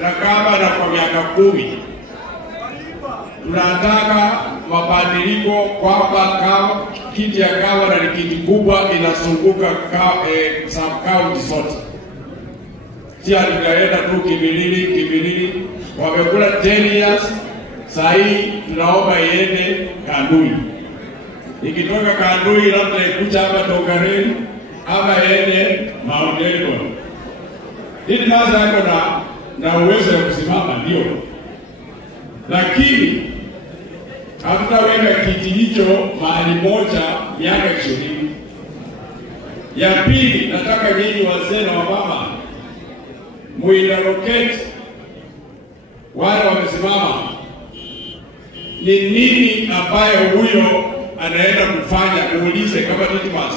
na gavana kwa miaka 10. Tunataka mabadiliko kwamba kiti ya gavana ni kiti kubwa inazunguka sub-county zote. Sia nikaenda tu Kimilili, wamekula 10 years, sahi tunaomba iende Kandui. Ikitoka Kandui labda ikuja hapa Tongareni, ama iende Mount Elgon. Hili naza yako na uwezo ya kusimama ndio. Lakini hatutaweka kiti hicho mahali moja miaka 20. Ya pili, nataka nyinyi wazee na wamama muinaroketi wale wamesimama, ni nini ambayo huyo anaenda kufanya. Muulize kama Titimas,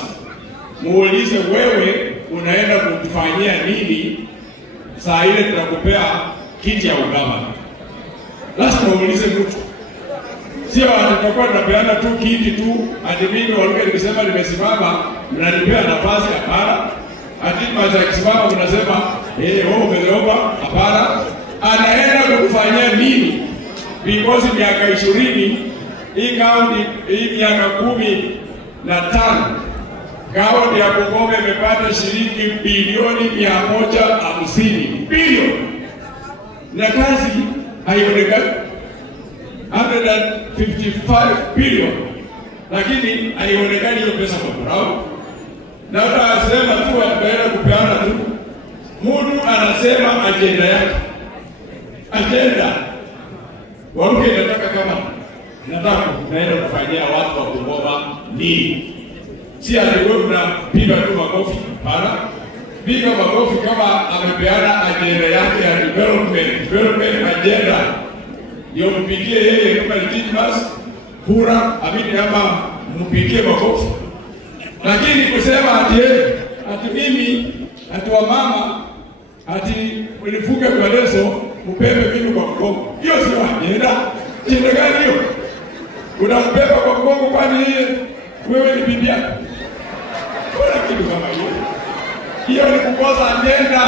muulize wewe unaenda kutufanyia nini saa ile tunakupea kiti ya ugavana. Lazima uulize mtu. Sio atakuwa tunapeana tu kiti tu, ati mimi waluke nikisema nimesimama mnanipea nafasi. Hapana. Ati maza kisimama mnasema wewe umeomba. Hapana. Anaenda kufanyia nini? Because miaka 20 hii kaunti hii miaka 15 kaunti ya Bungoma imepata shilingi bilioni 150 bilioni, na kazi haionekani. 155 billion, lakini haionekani hiyo pesa kwa kurao. Na utasema tu ataenda kupeana tu. Mtu anasema agenda yake. Agenda waruke nataka kama nataka naenda kufanyia watu wa Bungoma nini? Si alikuwa tunapiga tu makofi. Hapana. Piga makofi kama amepeana agenda yake ya development agenda. Ndio mpigie yeye kama Titimas kura amini hapa mpigie makofi. Lakini kusema ati mimi ati wa mama ati ulifunga kwa leso upembe mimi kwa mgongo, hiyo sio agenda. Agenda gani hiyo? Unampeba kwa mgongo kwani wewe ni bibi yako? Kuna kitu kama hiyo. Hiyo ni kukosa agenda.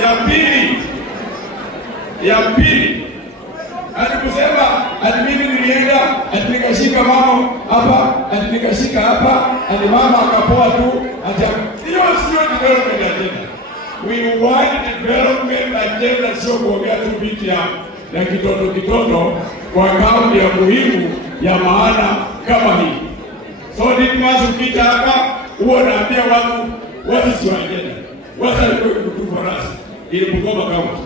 Ya pili ati kusema ati mimi nilienda ati nikashika mama hapa ati nikashika hapa ati mama akapoa tu ati hiyo sio development agenda. We want development agenda, sio kuongea tu biti ya kitoto kwa kaunti ya muhimu ya maana kama hii. So Titimas ukita hapa unaambia watu what is your agenda, what are you going to do for us in Bungoma County.